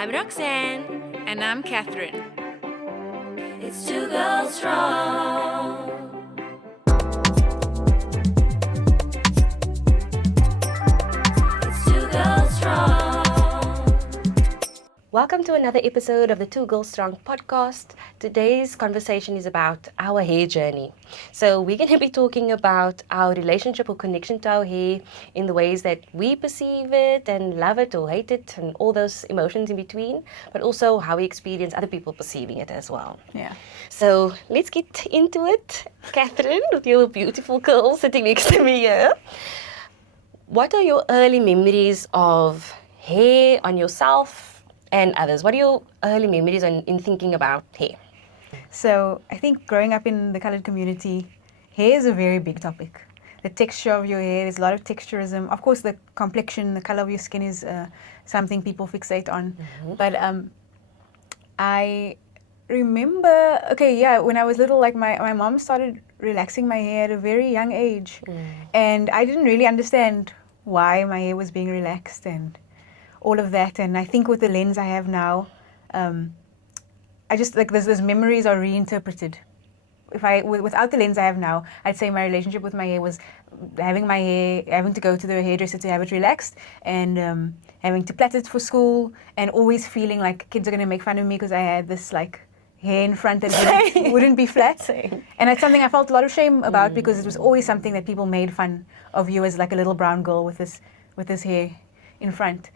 I'm Roxanne. And I'm Catherine. It's two girls strong. It's two girls strong. Welcome to another episode of the Two Girls Strong podcast. Today's conversation is about our hair journey. So we're going to be talking about our relationship or connection to our hair in the ways that we perceive it and love it or hate it and all those emotions in between, but also how we experience other people perceiving it as well. Yeah. So let's get into it. Catherine, with your beautiful curl sitting next to me here. What are your early memories of hair on yourself and others? What are your early memories in thinking about hair? So I think growing up in the colored community, hair is a very big topic. The texture of your hair, there's a lot of texturism. Of course, the complexion, the color of your skin is something people fixate on. Mm-hmm. But I remember, when I was little, like my mom started relaxing my hair at a very young age. And I didn't really understand why my hair was being relaxed and all of that. And I think with the lens I have now, I just like those memories are reinterpreted. Without the lens I have now, I'd say my relationship with my hair was having to go to the hairdresser to have it relaxed, and having to plait it for school, and always feeling like kids are going to make fun of me because I had this like hair in front that wouldn't be flat. Same. And it's something I felt a lot of shame about because it was always something that people made fun of you as like a little brown girl with this hair in front.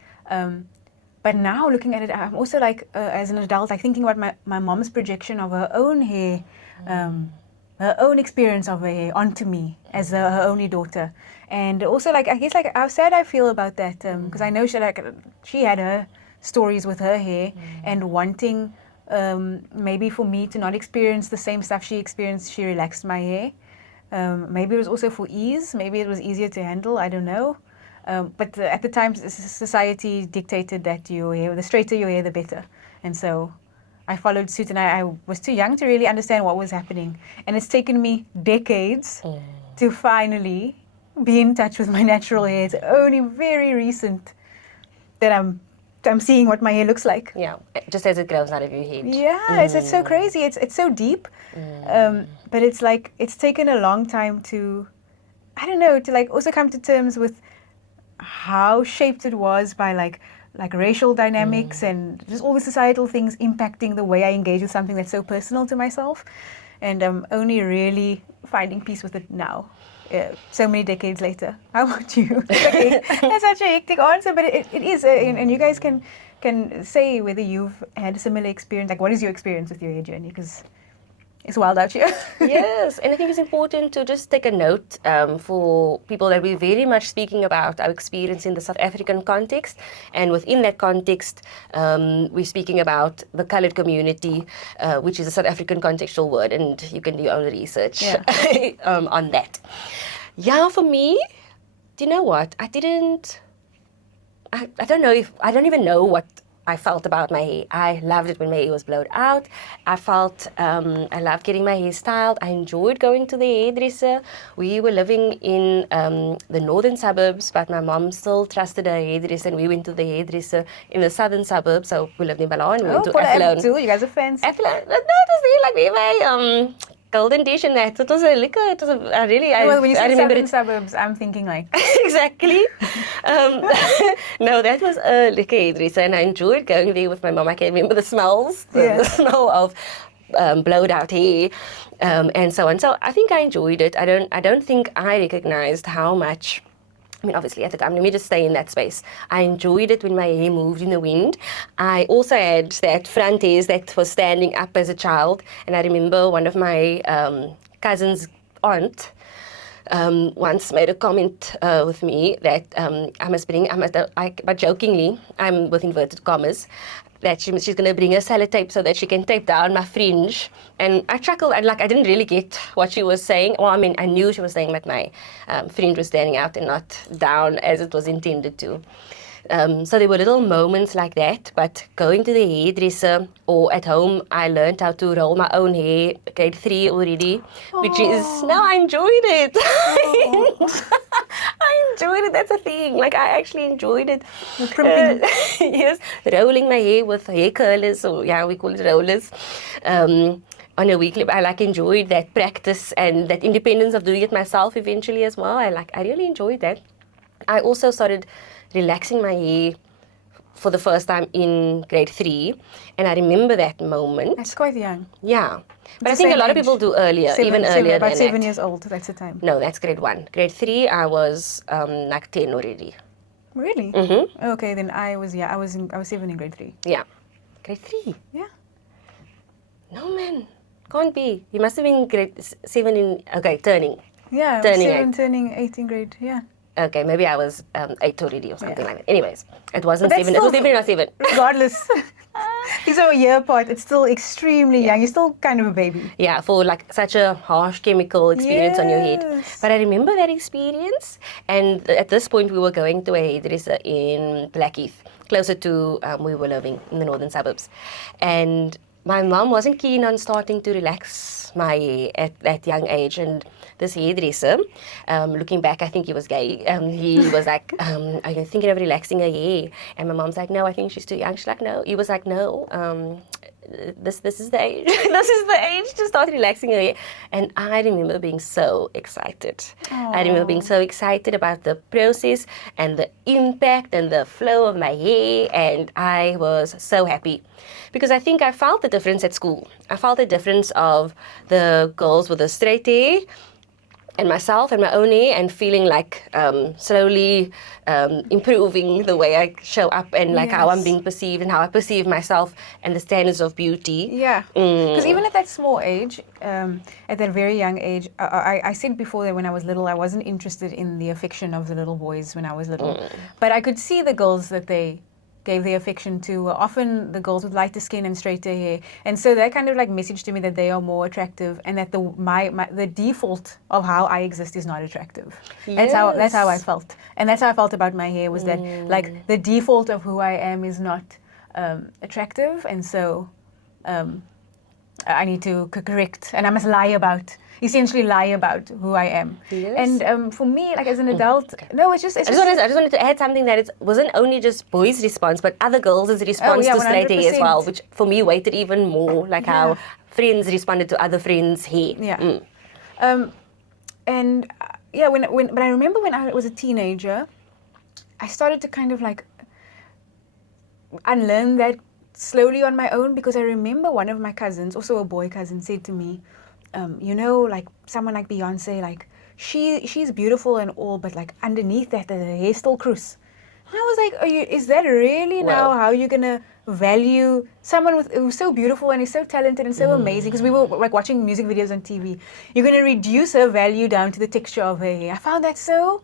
But now looking at it, I'm also like, as an adult, like thinking about my mom's projection of her own hair, her own experience of her hair onto me as her only daughter. And also like, I guess like how sad I feel about that, because I know she had her stories with her hair and wanting maybe for me to not experience the same stuff she experienced. She relaxed my hair. Maybe it was also for ease. Maybe it was easier to handle. I don't know. But at the time, society dictated that the straighter your hair, the better. And so I followed suit, and I was too young to really understand what was happening. And it's taken me decades to finally be in touch with my natural hair. It's only very recent that I'm seeing what my hair looks like. Yeah, just as it grows out of your head. Yeah, it's so crazy. It's so deep. But it's like, it's taken a long time to, I don't know, to like also come to terms with how shaped it was by like racial dynamics and just all the societal things impacting the way I engage with something that's so personal to myself. And I'm only really finding peace with it now, so many decades later. How about you? That's such a hectic answer, but it is. And you guys can say whether you've had a similar experience. Like, what is your experience with your hair journey? Because it's wild out here. Yes, and I think it's important to just take a note for people that we're very much speaking about our experience in the South African context, and within that context, we're speaking about the coloured community, which is a South African contextual word, and you can do your own research on that. Yeah, for me, do you know what? I don't even know what I felt about my hair. I loved it when my hair was blown out. I loved getting my hair styled. I enjoyed going to the hairdresser. We were living in the northern suburbs, but my mom still trusted her hairdresser, and we went to the hairdresser in the southern suburbs. So we lived in Ballon. We went to Athlone. You guys are fancy. Athlone. No, it was really like where my golden dish and that. It was a liquor. It was I when you say remember southern it. suburbs, I'm thinking like Exactly. No, that was a liquor hairdresser, and I enjoyed going there with my mom. I can remember the smells, the smell of blowed out hair, and so on. So I think I enjoyed it. I don't think I recognized how much. I mean, obviously at the time, let me just stay in that space. I enjoyed it when my hair moved in the wind. I also had that front hairs that was standing up as a child. And I remember one of my cousin's aunt once made a comment with me that but jokingly, I'm with inverted commas, that she's going to bring a sellotape so that she can tape down my fringe. And I chuckled, and I didn't really get what she was saying. Well, I mean, I knew she was saying that my fringe was standing out and not down as it was intended to. So there were little moments like that, but going to the hairdresser or at home, I learned how to roll my own hair, grade 3 already, which is, now I enjoyed it. I enjoyed it, that's a thing. Like, I actually enjoyed it. Yes, rolling my hair with hair curlers, or yeah, we call it rollers. On a weekly, I enjoyed that practice and that independence of doing it myself eventually as well. I really enjoyed that. I also started relaxing my hair for the first time in grade 3, and I remember that moment. That's quite young. Yeah, but I think a lot of people do earlier, even earlier about than 7 that. years old, that's the time. No, that's grade 1. Grade 3, I was 10 already. Really? Mm-hmm. Okay, then I was 7 in grade 3. Yeah, grade 3. Yeah. No, man, can't be. You must have been grade 7 in, okay, turning. Yeah, Turning 7 8. turning 8 in grade, yeah. Okay, maybe I was 8 already or something like that. Anyways, it wasn't But 7. that's It was still- definitely not 7. Regardless. These are a year apart, it's still extremely young. You're still kind of a baby. Yeah, for such a harsh chemical experience on your head. Yes. But I remember that experience, and at this point we were going to a hairdresser in Blackheath, closer to where we were living in the northern suburbs. And my mom wasn't keen on starting to relax my hair at that young age, and this hairdresser, looking back, I think he was gay. He was like, are you thinking of relaxing her hair? And my mom's like, no, I think she's too young. She's like, no. He was like, no, this is the age. This is the age to start relaxing her hair. And I remember being so excited. I remember being so excited about the process and the impact and the flow of my hair, and I was so happy. Because I think I felt the difference at school. I felt the difference of the girls with the straight hair and myself and my own hair, and feeling like slowly improving the way I show up and how I'm being perceived and how I perceive myself and the standards of beauty. Yeah, because even at that small age, at that very young age, I said before that when I was little, I wasn't interested in the affection of the little boys when I was little. But I could see the girls that they gave their affection to were often the girls with lighter skin and straighter hair, and so that kind of messaged to me that they are more attractive, and that the default of how I exist is not attractive. Yes. That's how I felt, and that's how I felt about my hair, was that the default of who I am is not attractive, and so I need to correct, and I must essentially lie about who I am. Yes. And for me, as an adult, no, I just wanted to add something that it wasn't only just boys' response, but other girls' response to straight hair as well, which for me weighted even more, how friends responded to other friends' hair. Yeah. And but I remember when I was a teenager, I started to kind of unlearn that slowly on my own, because I remember one of my cousins, also a boy cousin, said to me, someone like Beyonce, she's beautiful and all, but underneath that, the hair still cruise. And I was like, is that really now how you're gonna value someone who's so beautiful and is so talented and so amazing? Because we were watching music videos on TV. You're gonna reduce her value down to the texture of her hair. I found that so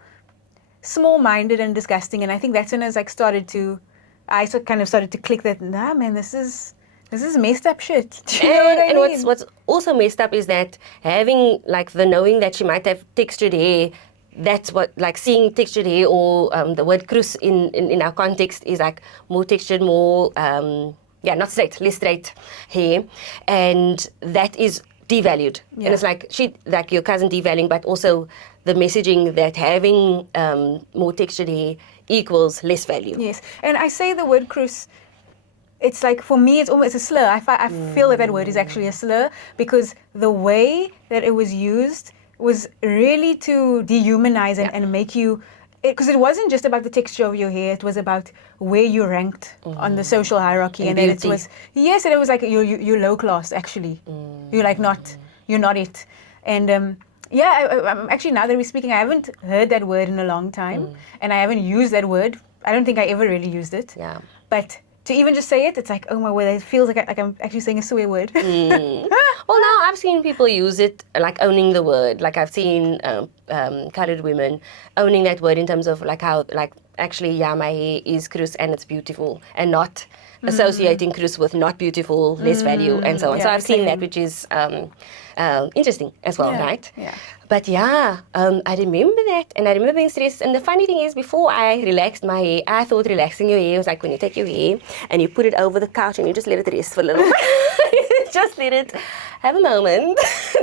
small-minded and disgusting, and I think that's when I started to click that, nah, man, this is messed up shit. Do you know what I mean? What's also messed up is that having the knowing that she might have textured hair, that's what seeing textured hair, or the word krus in our context is more textured, more not straight, less straight hair, and that is devalued. And it's your cousin devaluing, but also the messaging that having more textured hair equals less value. Yes, and I say the word krus, it's for me, it's a slur. I feel that word is actually a slur, because the way that it was used was really to dehumanize and make you, because it wasn't just about the texture of your hair, it was about where you ranked on the social hierarchy, and then it was, yes, and it was you're low class, actually. You're you're not it. And I'm actually, now that we're speaking, I haven't heard that word in a long time, and I haven't used that word. I don't think I ever really used it. Yeah. But to even just say it, it's oh my word, it feels like I'm actually saying a swear word. Well, now I've seen people use it owning the word. I've seen colored women owning that word in terms of how actually, yeah, my hair is krus and it's beautiful, and not associating krus with not beautiful, less value, and so on. Yeah, So I've seen that, same. which is interesting as well, Yeah, right? yeah. But yeah, I remember that, and I remember being stressed. And the funny thing is, before I relaxed my hair, I thought relaxing your hair was like when you take your hair and you put it over the couch and you just let it rest for a little. Just let it have a moment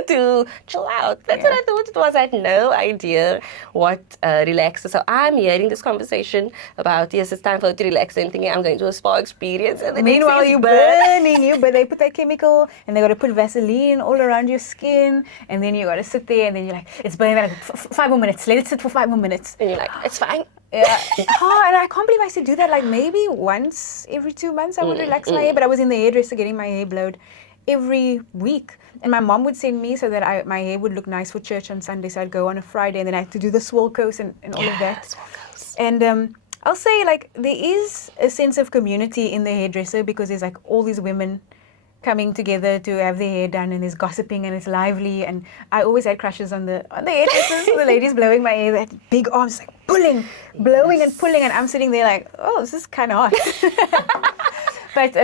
to chill out. That's what I thought it was. I had no idea what relax is. So I'm hearing this conversation about, yes, it's time for you to relax, and thinking I'm going to a spa experience. And the Meanwhile, next you're burn. burning, but they put that chemical and they got to put Vaseline all around your skin, and then you got to sit there, and then you're like, it's burning, like 5 more minutes, let it sit for 5 more minutes. And you're like, it's fine. Yeah. Oh, and I can't believe I used to do that. Like maybe once every 2 months I would relax my hair, but I was in the hairdresser getting my hair blowed every week. And my mom would send me so that my hair would look nice for church on Sunday. So I'd go on a Friday, and then I had to do the swirl coats and all of that. Swirls. And I'll say, like, there is a sense of community in the hairdresser because there's like all these women coming together to have their hair done, and there's gossiping and it's lively. And I always had crushes on the hairdressers, the ladies blowing my hair, that big arms like pulling, blowing and pulling, and I'm sitting there like, oh, this is kind of hot. But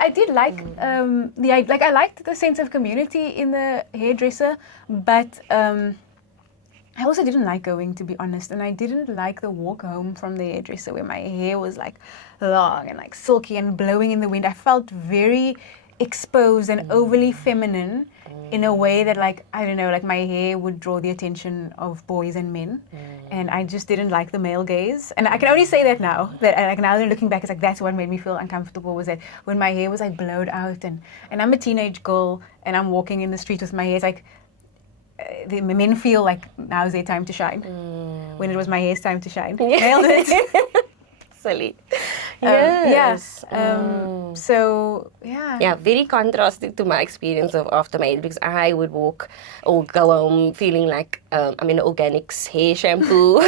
I did like I liked the sense of community in the hairdresser, but I also didn't like going, to be honest, and I didn't like the walk home from the hairdresser where my hair was like long and like silky and blowing in the wind. I felt very exposed and overly feminine in a way that, like, I don't know, like my hair would draw the attention of boys and men, and I just didn't like the male gaze. And I can only say that now, that like now that looking back, it's like that's what made me feel uncomfortable, was that when my hair was like blowed out, and I'm a teenage girl and I'm walking in the street with my hair, it's like the men feel like now's their time to shine, when it was my hair's time to shine. Nailed it. Silly. Yes. Yes. So yeah. Yeah, very contrasting to my experience of after my hair, because I would walk or go home feeling like I'm in an organics hair shampoo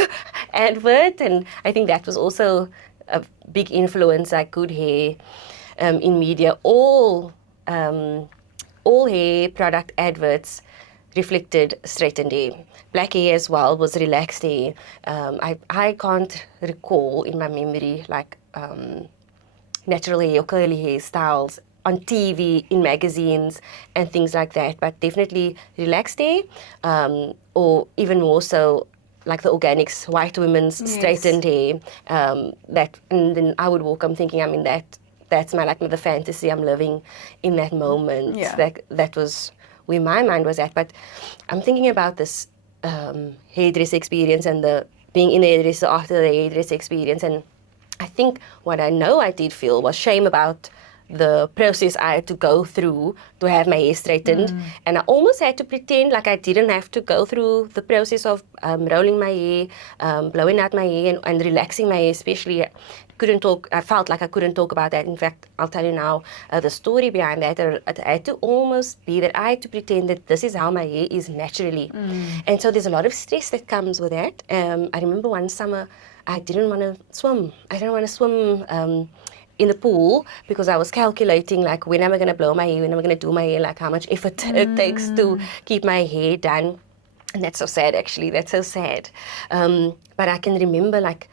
advert, and I think that was also a big influence, like good hair in media. All hair product adverts reflected straightened hair. Black hair as well was relaxed hair. I can't recall in my memory like natural hair or curly hair styles on TV, in magazines and things like that, but definitely relaxed hair, or even more so like the organics, white women's straightened hair. That, and then I would walk, I'm thinking I'm in that, that's my like the fantasy I'm living in that moment. Yeah. That was where my mind was at. But I'm thinking about this hairdresser experience and the being in the hairdresser after the hairdresser experience, and I think what I know I did feel was shame about the process I had to go through to have my hair straightened, and I almost had to pretend like I didn't have to go through the process of rolling my hair, blowing out my hair, and relaxing my hair. Especially, couldn't talk. I felt like I couldn't talk about that. In fact, I'll tell you now the story behind that. It had to almost be that I had to pretend that this is how my hair is naturally, and so there's a lot of stress that comes with that. I remember one summer I didn't want to swim. I didn't want to swim in the pool because I was calculating like when am I going to blow my hair, when am I going to do my hair, like how much effort it takes to keep my hair done. And that's so sad, actually. That's so sad. But I can remember like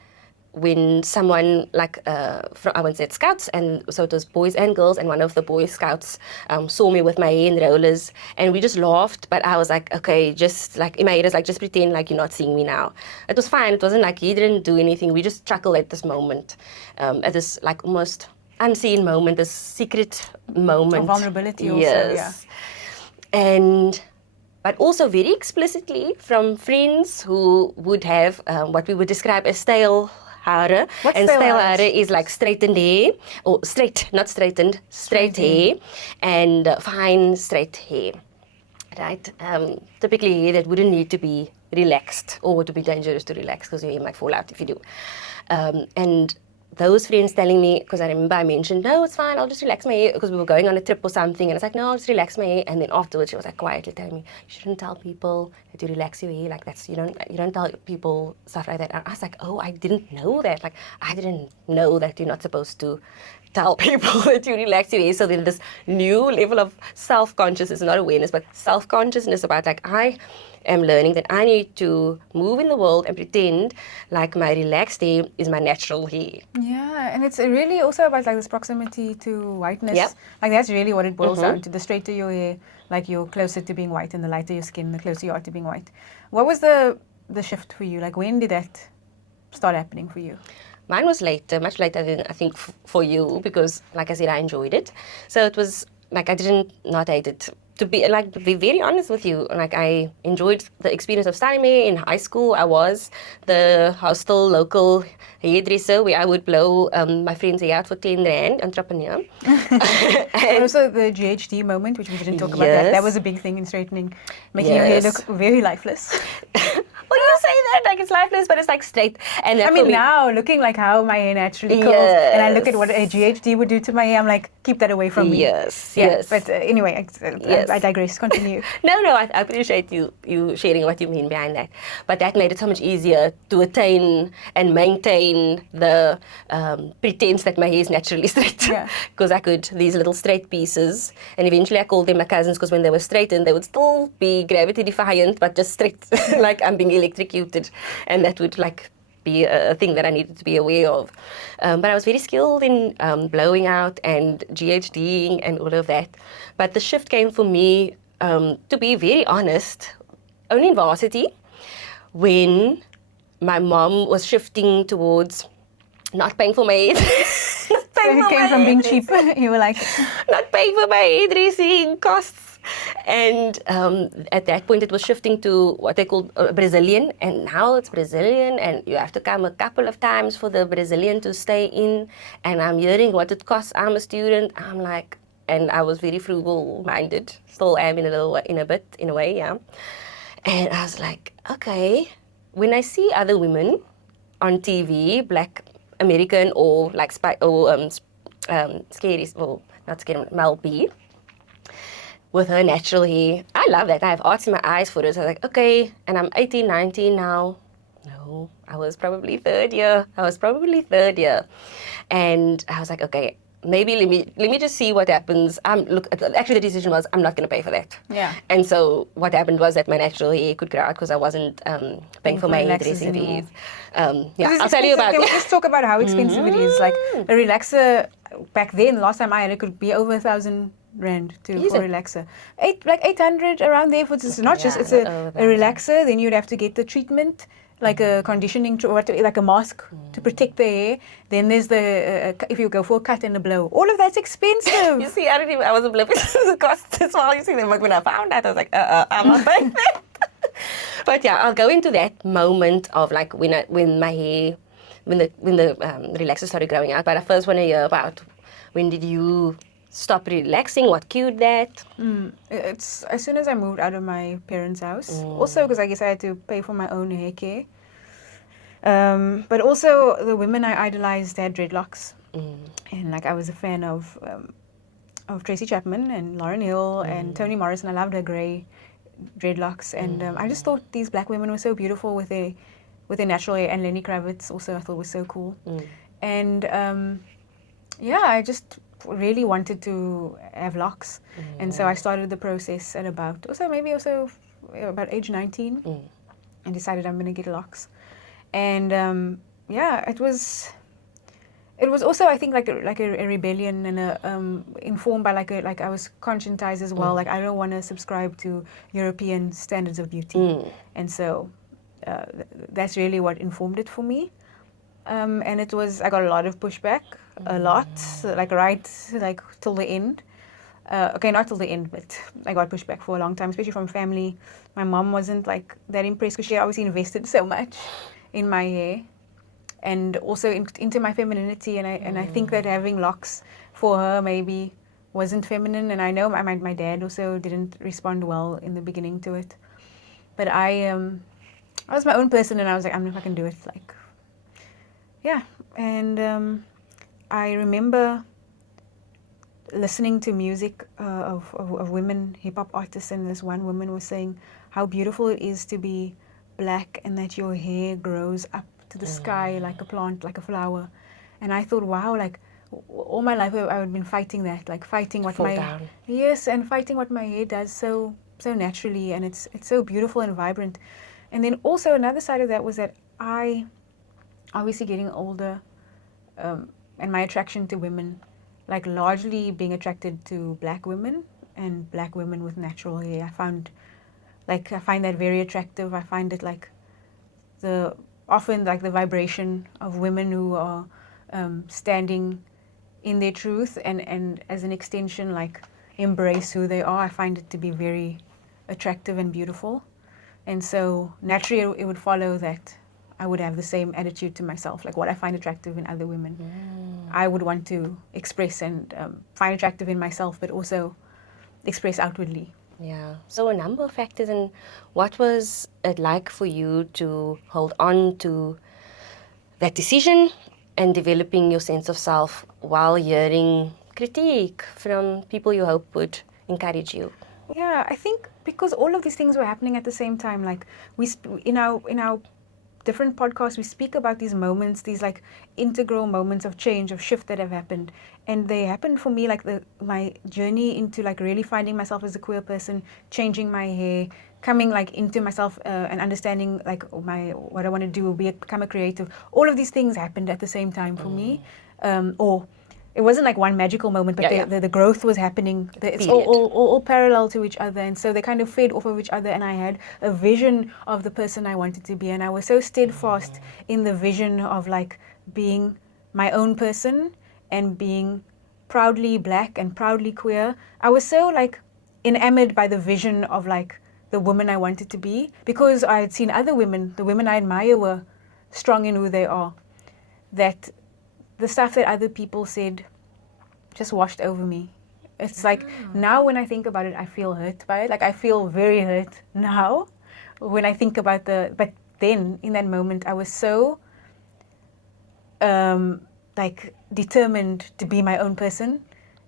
when someone like I went to Scouts, and so it was boys and girls, and one of the Boy Scouts saw me with my hair in rollers, and we just laughed. But I was like, okay, just like in my head, I was like, just pretend like you're not seeing me now. It was fine. It wasn't like he didn't do anything. We just chuckled at this moment, at this like almost unseen moment, this secret moment Of vulnerability also, yes. But also very explicitly from friends who would have what we would describe as stale hare. What's And stale stale hare? hare is like straightened hair, or straight, not straightened, straight hair, and fine straight hair, right? Typically hair that wouldn't need to be relaxed, or would be dangerous to relax because your hair might fall out if you do. And those friends telling me, because I remember I mentioned, no, it's fine, I'll just relax my hair, because we were going on a trip or something, and I was like, no, I'll just relax my hair. And then afterwards she was like quietly telling me, you shouldn't tell people that you relax your hair, like that's, you don't tell people stuff like that. And I was like, oh, I didn't know that. Like, I didn't know that you're not supposed to tell people that you relax your hair. So then this new level of self-consciousness, not awareness, but self-consciousness about like, I am learning that I need to move in the world and pretend like my relaxed hair is my natural hair. Yeah, and it's really also about like this proximity to whiteness. Yep. Like that's really what it boils down to. The straighter your hair, like you're closer to being white, and the lighter your skin, the closer you are to being white. What was the shift for you? Like when did that start happening for you? Mine was later, much later than I think for you, because like I said, I enjoyed it. So it was like I didn't not hate it. To be very honest with you, like I enjoyed the experience of studying me in high school. I was the hostel local hairdresser where I would blow my friend's hair out for 10 rand, entrepreneur. And also the GHD moment, which we didn't talk about that. That was a big thing in straightening, making your hair look very lifeless. Well, you say that like it's lifeless, but it's like straight. And I mean, now looking like how my hair naturally curls, and I look at what a GHD would do to my hair, I'm like, keep that away from me. Yes. But anyway, I digress. Continue. No, I appreciate you sharing what you mean behind that. But that made it so much easier to attain and maintain the pretense that my hair is naturally straight. Because I could, these little straight pieces, and eventually I called them my cousins because when they were straightened, they would still be gravity defiant, but just straight, like I'm being electrocuted. And that would like be a thing that I needed to be aware of. But I was very skilled in blowing out and GHDing and all of that. But the shift came for me, to be very honest, only in varsity, when my mom was shifting towards not paying for my hair. It came from being cheap. You were like, not paying for my hairdressing costs. And at that point, it was shifting to what they call Brazilian, and now it's Brazilian, and you have to come a couple of times for the Brazilian to stay in. And I'm hearing what it costs. I'm a student. I'm like, and I was very frugal-minded. Still am in a way, yeah. And I was like, okay. When I see other women on TV, Black American or like Scary, well, not Scary, Mel B, with her natural hair. I love that. I have arts in my eyes for it. So I was like, okay, and I'm 18, 19 now. No, I was probably third year. And I was like, okay, maybe let me just see what happens. Actually, the decision was I'm not going to pay for that. Yeah. And so what happened was that my natural hair could grow out because I wasn't paying for my hairdressing fees. I'll tell you about. Can we just talk about how expensive it is? Like a relaxer back then, last time I had it, could be over 1,000 rand for a relaxer. 800 around there. It's not just it's a relaxer. Then you'd have to get the treatment, like a conditioning, like a mask to protect the hair. Then there's the if you go for a cut and a blow. All of that's expensive. You see, I was oblivious to the cost as well. You see, then when I found out, I was like, I'm not paying that. But yeah, I'll go into that moment of like when the relaxer started growing out. But I first want to hear about when did you stop relaxing? What cued that? It's as soon as I moved out of my parents' house. Also, because I guess I had to pay for my own hair care. But also, the women I idolized had dreadlocks, and like I was a fan of Tracy Chapman and Lauryn Hill and Toni Morrison. I loved her grey dreadlocks, and I just thought these black women were so beautiful with their natural hair. And Lenny Kravitz also I thought was so cool. And I just really wanted to have locks, and so I started the process at about age 19, and decided I'm going to get locks. And it was also I think like a rebellion and informed by like I was conscientized as well. Like I don't want to subscribe to European standards of beauty, and so that's really what informed it for me. And I got a lot of pushback, right till the end. Okay, not till the end, but I got pushback for a long time, especially from family. My mom wasn't like that impressed because she obviously invested so much in my hair, and also into my femininity. And I think that having locks for her maybe wasn't feminine. And I know my dad also didn't respond well in the beginning to it. But I was my own person, and I was like, I don't know if I can do it. And I remember listening to music of women, hip-hop artists, and this one woman was saying how beautiful it is to be black and that your hair grows up to the sky like a plant, like a flower. And I thought, wow, like all my life I had been fighting that, like fighting what fighting what my hair does so so naturally, and it's so beautiful and vibrant. And then also another side of that was that I, obviously getting older, and my attraction to women, like largely being attracted to black women and black women with natural hair. I find that very attractive. I find it like often like the vibration of women who are standing in their truth and as an extension like embrace who they are. I find it to be very attractive and beautiful. And so naturally it would follow that I would have the same attitude to myself, like what I find attractive in other women. I would want to express and find attractive in myself, but also express outwardly. Yeah. So a number of factors. And what was it like for you to hold on to that decision and developing your sense of self while hearing critique from people you hope would encourage you? Yeah, I think because all of these things were happening at the same time. Like in our different podcasts, we speak about these moments, these like integral moments of change, of shift that have happened, and they happened for me like my journey into like really finding myself as a queer person, changing my hair, coming like into myself and understanding like what I want to do, become a creative. All of these things happened at the same time for me, or it wasn't like one magical moment, but the growth was happening. It's all parallel to each other, and so they kind of fed off of each other. And I had a vision of the person I wanted to be, and I was so steadfast in the vision of like being my own person and being proudly black and proudly queer. I was so like enamored by the vision of like the woman I wanted to be, because I had seen other women, the women I admire were strong in who they are, that the stuff that other people said just washed over me. It's like now when I think about it, I feel hurt by it. Like I feel very hurt now when I think about but then in that moment I was so like determined to be my own person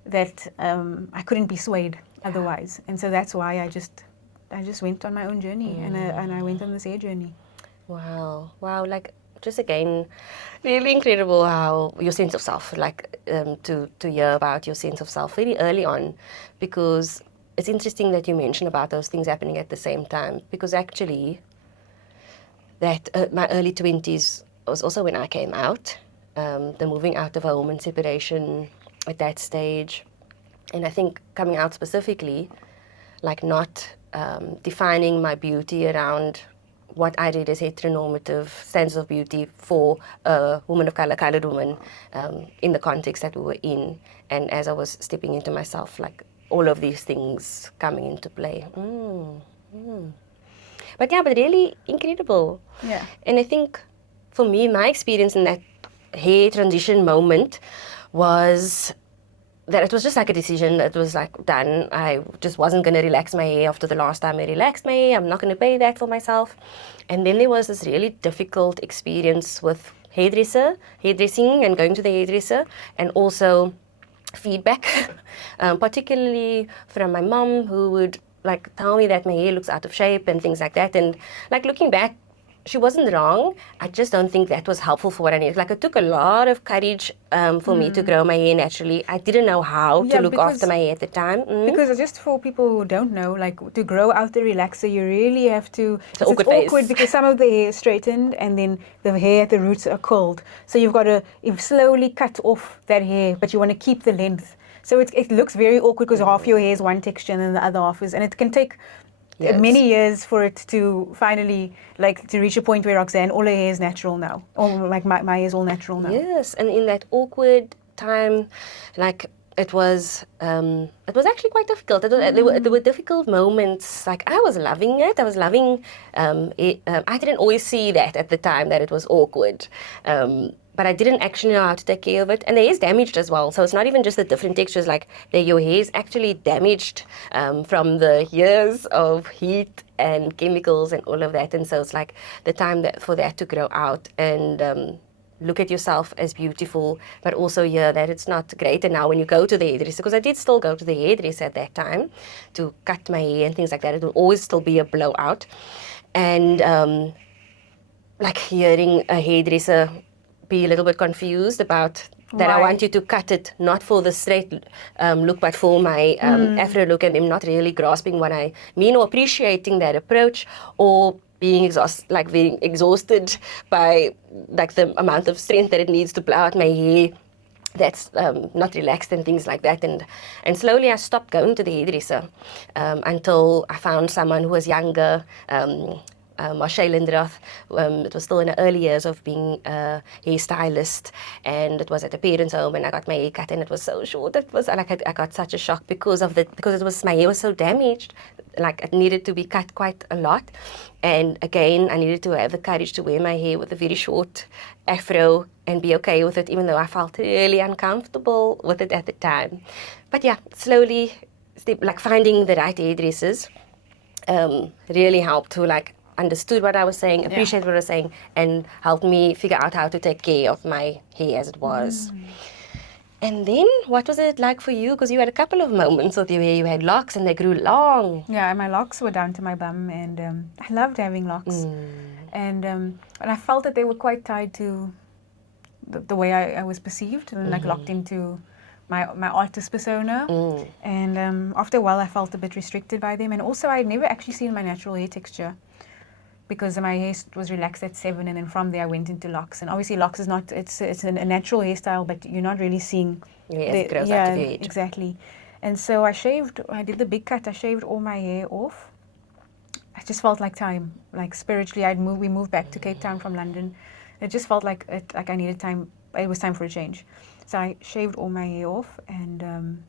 that I couldn't be swayed otherwise. And so that's why I just went on my own journey and I went on this hair journey. Wow. Like just again, really incredible how your sense of self, like to hear about your sense of self very early on, because it's interesting that you mentioned about those things happening at the same time, because actually that my early 20s was also when I came out, the moving out of home and separation at that stage. And I think coming out specifically, like not defining my beauty around what I did as heteronormative sense of beauty for a woman of color, colored woman, in the context that we were in. And as I was stepping into myself, like all of these things coming into play. But really incredible. Yeah. And I think for me, my experience in that hair transition moment was that it was just like a decision that was like done. I just wasn't going to relax my hair after the last time I relaxed my hair. I'm not going to pay that for myself. And then there was this really difficult experience with hairdressing and going to the hairdresser, and also feedback, particularly from my mom, who would like tell me that my hair looks out of shape and things like that. And like looking back, she wasn't wrong. I just don't think that was helpful for what I needed. Like it took a lot of courage for me to grow my hair naturally. I didn't know how to look after my hair at the time. Because just for people who don't know, like to grow out the relaxer, you really have to. It's awkward because some of the hair is straightened and then the hair at the roots are curled. So you've got to slowly cut off that hair, but you want to keep the length. So it looks very awkward because half your hair is one texture and then the other half is, and it can take many years for it to finally like to reach a point where Roxanne, all her hair is natural now, or like my hair is all natural now. Yes, and in that awkward time, like it was actually quite difficult. There were difficult moments. Like I was loving it. I was loving it. I didn't always see that at the time that it was awkward. But I didn't actually know how to take care of it. And the hair is damaged as well. So it's not even just the different textures, like your hair is actually damaged from the years of heat and chemicals and all of that. And so it's like the time for that to grow out and look at yourself as beautiful, but also hear that it's not great. And now when you go to the hairdresser, because I did still go to the hairdresser at that time to cut my hair and things like that, it will always still be a blowout. And like hearing a hairdresser be a little bit confused about that I Why? want you to cut it not for the straight look, but for my afro look, and them not really grasping what I mean or appreciating that approach, or being exhausted by like the amount of strength that it needs to blow out my hair that's not relaxed and things like that. And slowly I stopped going to the hairdresser until I found someone who was younger, Marshall Linderoth. It was still in the early years of being a hairstylist, and it was at a parents' home, and I got my hair cut, and it was so short. It was like I got such a shock because it was, my hair was so damaged, like it needed to be cut quite a lot. And again, I needed to have the courage to wear my hair with a very short afro and be okay with it, even though I felt really uncomfortable with it at the time. But yeah, slowly, finding the right hairdressers really helped to understood what I was saying, appreciate what I was saying, and helped me figure out how to take care of my hair as it was. And then, what was it like for you? Because you had a couple of moments with your hair. You had locks and they grew long. Yeah, my locks were down to my bum, and I loved having locks. And I felt that they were quite tied to the way I was perceived, and locked into my artist persona. And after a while, I felt a bit restricted by them. And also, I had never actually seen my natural hair texture, because my hair was relaxed at 7, and then from there I went into locks. And obviously locks is not, it's a natural hairstyle, but you're not really seeing it grows out of your head. Exactly. And so I did the big cut, I shaved all my hair off. I just felt like time, like spiritually we moved back to Cape Town from London. It just felt like I needed time, it was time for a change. So I shaved all my hair off, and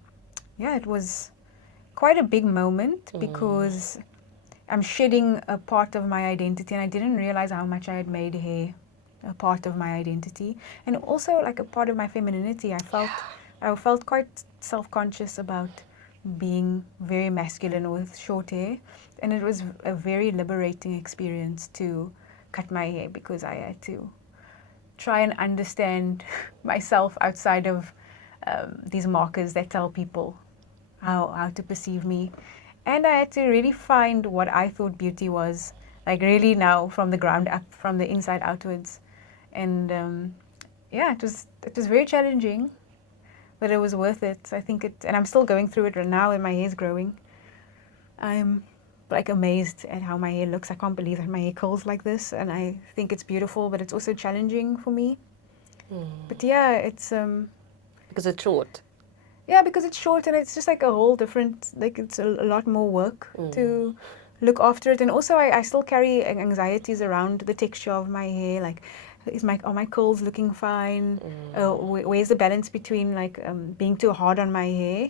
it was quite a big moment, because I'm shedding a part of my identity, and I didn't realize how much I had made hair a part of my identity, and also like a part of my femininity. I felt quite self-conscious about being very masculine with short hair, and it was a very liberating experience to cut my hair, because I had to try and understand myself outside of these markers that tell people how to perceive me. And I had to really find what I thought beauty was, like really now from the ground up, from the inside outwards. And it was very challenging, but it was worth it. I think and I'm still going through it right now, and my hair's growing. I'm like amazed at how my hair looks. I can't believe that my hair curls like this, and I think it's beautiful, but it's also challenging for me. But yeah, it's because it's short. Yeah, because it's short, and it's just like a whole different, like it's a lot more work to look after it. And also I still carry anxieties around the texture of my hair, like are my curls looking fine? Where's the balance between being too hard on my hair,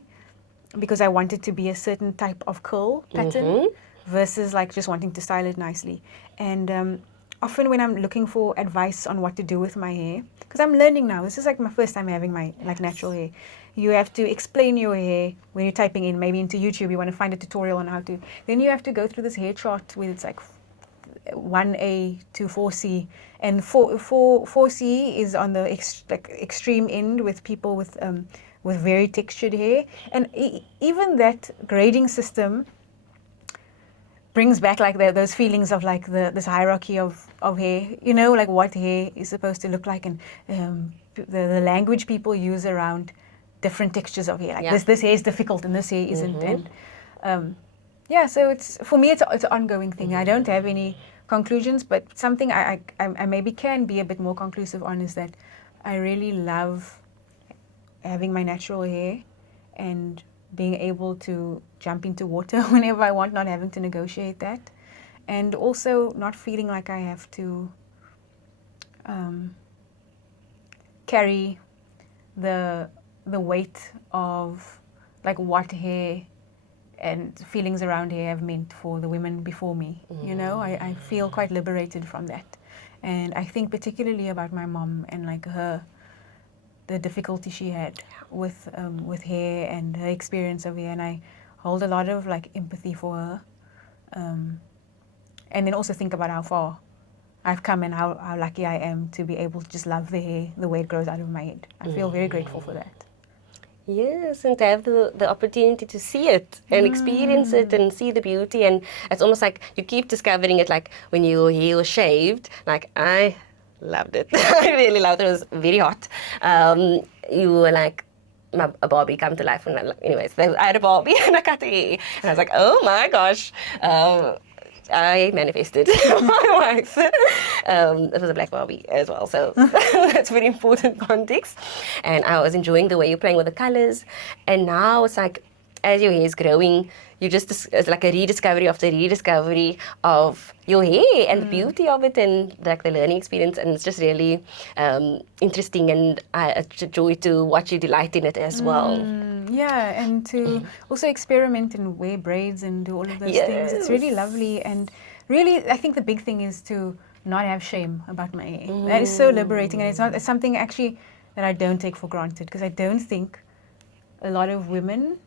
because I want it to be a certain type of curl pattern, versus just wanting to style it nicely. And often when I'm looking for advice on what to do with my hair, because I'm learning now, this is my first time having my natural hair. You have to explain your hair when you're typing in, maybe into YouTube, you want to find a tutorial on how to. Then you have to go through this hair chart where it's 1A to 4C. And 4C is on the extreme end with people with very textured hair. And even that grading system brings back those feelings of this hierarchy of hair, what hair is supposed to look like, and the language people use around different textures of hair. This hair is difficult and this hair isn't. And so it's, for me, it's an ongoing thing. I don't have any conclusions, but something I maybe can be a bit more conclusive on is that I really love having my natural hair and being able to jump into water whenever I want, not having to negotiate that, and also not feeling like I have to carry the weight of what hair and feelings around hair have meant for the women before me. I feel quite liberated from that. And I think particularly about my mom and the difficulty she had with hair and her experience of hair, and I hold a lot of empathy for her, and then also think about how far I've come and how lucky I am to be able to just love the hair the way it grows out of my head. I feel very grateful for that. Yes, and to have the opportunity to see it and experience it and see the beauty. And it's almost like you keep discovering it, when your hair was shaved. I loved it. I really loved it. It was very hot. you were like, a Barbie come to life. And anyways, I had a Barbie and I cut her hair. And I was like, oh my gosh. I manifested my wife. It was a black Barbie as well, so that's very important context. And I was enjoying the way you're playing with the colors. And now it's like, as your hair is growing, it's like a rediscovery after rediscovery of your hair and the beauty of it and like the learning experience. And it's just really interesting, and it's a joy to watch you delight in it as well. Yeah, and to also experiment and wear braids and do all of those things. It's really lovely, and really, I think the big thing is to not have shame about my hair. That is so liberating, and it's something actually that I don't take for granted, because I don't think a lot of women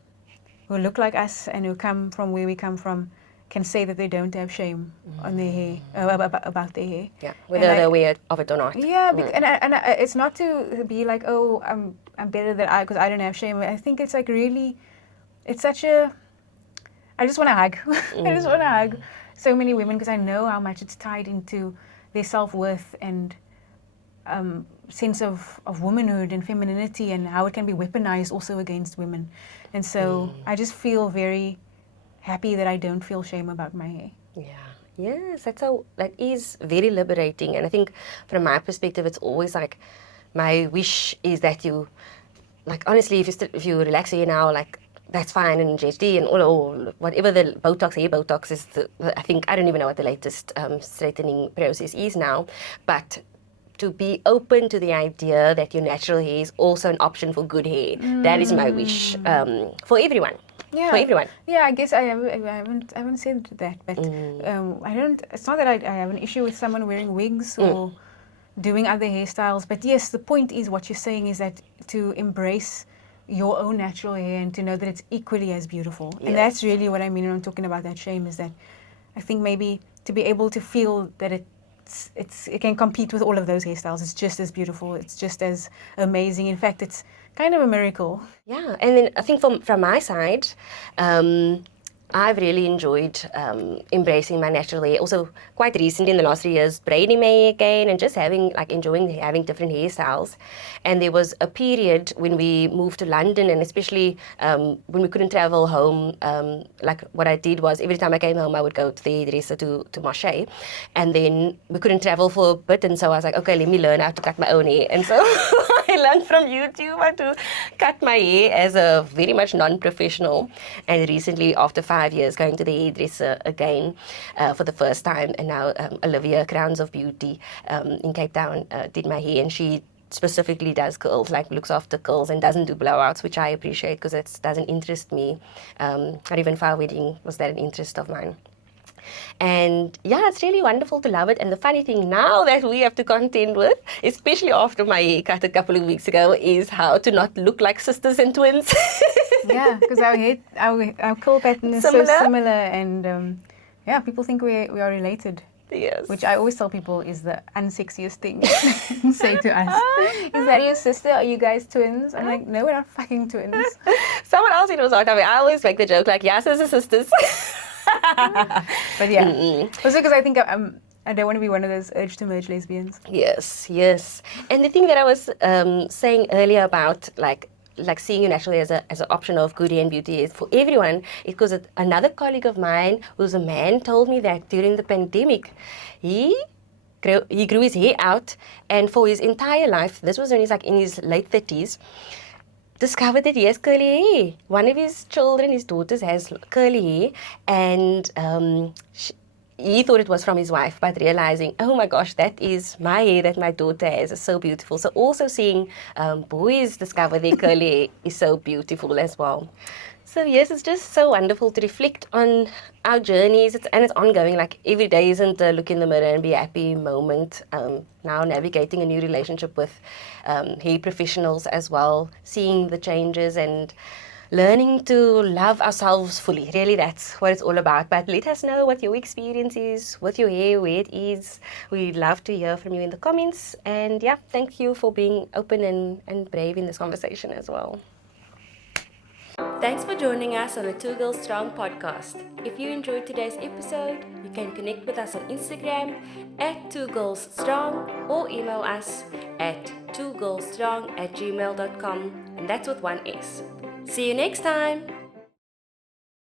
who look like us and who come from where we come from can say that they don't have shame on their hair, about their hair. Yeah, whether they're aware of it or not. Yeah, and it's not to be like, oh, I'm better than because I don't have shame. I think it's like really, it's such a, I just want to hug. I just want to hug so many women, because I know how much it's tied into their self-worth and sense of womanhood and femininity, and how it can be weaponized also against women. And so I just feel very happy that I don't feel shame about my hair. Yeah. Yes, that is very liberating. And I think from my perspective, it's always like, my wish is that you, like, honestly, if you relax your hair now, like, that's fine, and GHD and all whatever the hair Botox is, I think, I don't even know what the latest straightening process is now, but to be open to the idea that your natural hair is also an option for good hair. That is my wish for everyone. Yeah. For everyone. Yeah, I guess I haven't said that, but I don't. It's not that I have an issue with someone wearing wigs or doing other hairstyles, but yes, the point is, what you're saying is that to embrace your own natural hair and to know that it's equally as beautiful. Yes. And that's really what I mean when I'm talking about that shame, is that I think maybe to be able to feel that it can compete with all of those hairstyles. It's just as beautiful. It's just as amazing. In fact, it's kind of a miracle. Yeah, and then I think from my side, I've really enjoyed embracing my natural hair. Also, quite recently in the last 3 years, braiding my hair again and just enjoying having different hairstyles. And there was a period when we moved to London, and especially when we couldn't travel home. Like, what I did was, every time I came home, I would go to the hairdresser to Marche, and then we couldn't travel for a bit, and so I was like, okay, let me learn how to cut my own hair. And so I learned from YouTube how to cut my hair as a very much non-professional. And recently, after 5 years, going to the hairdresser again for the first time, and now Olivia, Crowns of Beauty in Cape Town, did my hair, and she specifically does curls, like looks after curls and doesn't do blowouts, which I appreciate, because it doesn't interest me. Not even for our wedding was that an interest of mine. And yeah, it's really wonderful to love it. And the funny thing now that we have to contend with, especially after my haircut a couple of weeks ago, is how to not look like sisters and twins. Yeah, because our curl pattern is so similar, and yeah, people think we are related. Yes. Which I always tell people is the unsexiest thing to say to us. Is that your sister? Are you guys twins? I'm like, no, we're not fucking twins. Someone else was like, I always make the joke like, yes, as sisters. But yeah, also because I think I don't want to be one of those urge to merge lesbians. Yes, yes. And the thing that I was saying earlier about like seeing you naturally as an option of good hair and beauty is for everyone, because another colleague of mine who's a man told me that during the pandemic, he grew his hair out, and for his entire life, this was when he's like in his late 30s, discovered that he has curly hair. One of his children, his daughters, has curly hair, and he thought it was from his wife, but realizing, oh my gosh, that is my hair that my daughter has. It's so beautiful. So also seeing boys discover their curly hair is so beautiful as well. So yes, it's just so wonderful to reflect on our journeys, and it's ongoing. Like, every day isn't a look in the mirror and be happy moment. Now navigating a new relationship with hair professionals as well, seeing the changes and learning to love ourselves fully. Really, that's what it's all about. But let us know what your experience is with your hair, where it is. We'd love to hear from you in the comments. And yeah, thank you for being open and brave in this conversation as well. Thanks for joining us on the Two Girls Strong podcast. If you enjoyed today's episode, you can connect with us on Instagram @2girlsstrong or email us at twogirlstrong@gmail.com, and that's with one S. See you next time!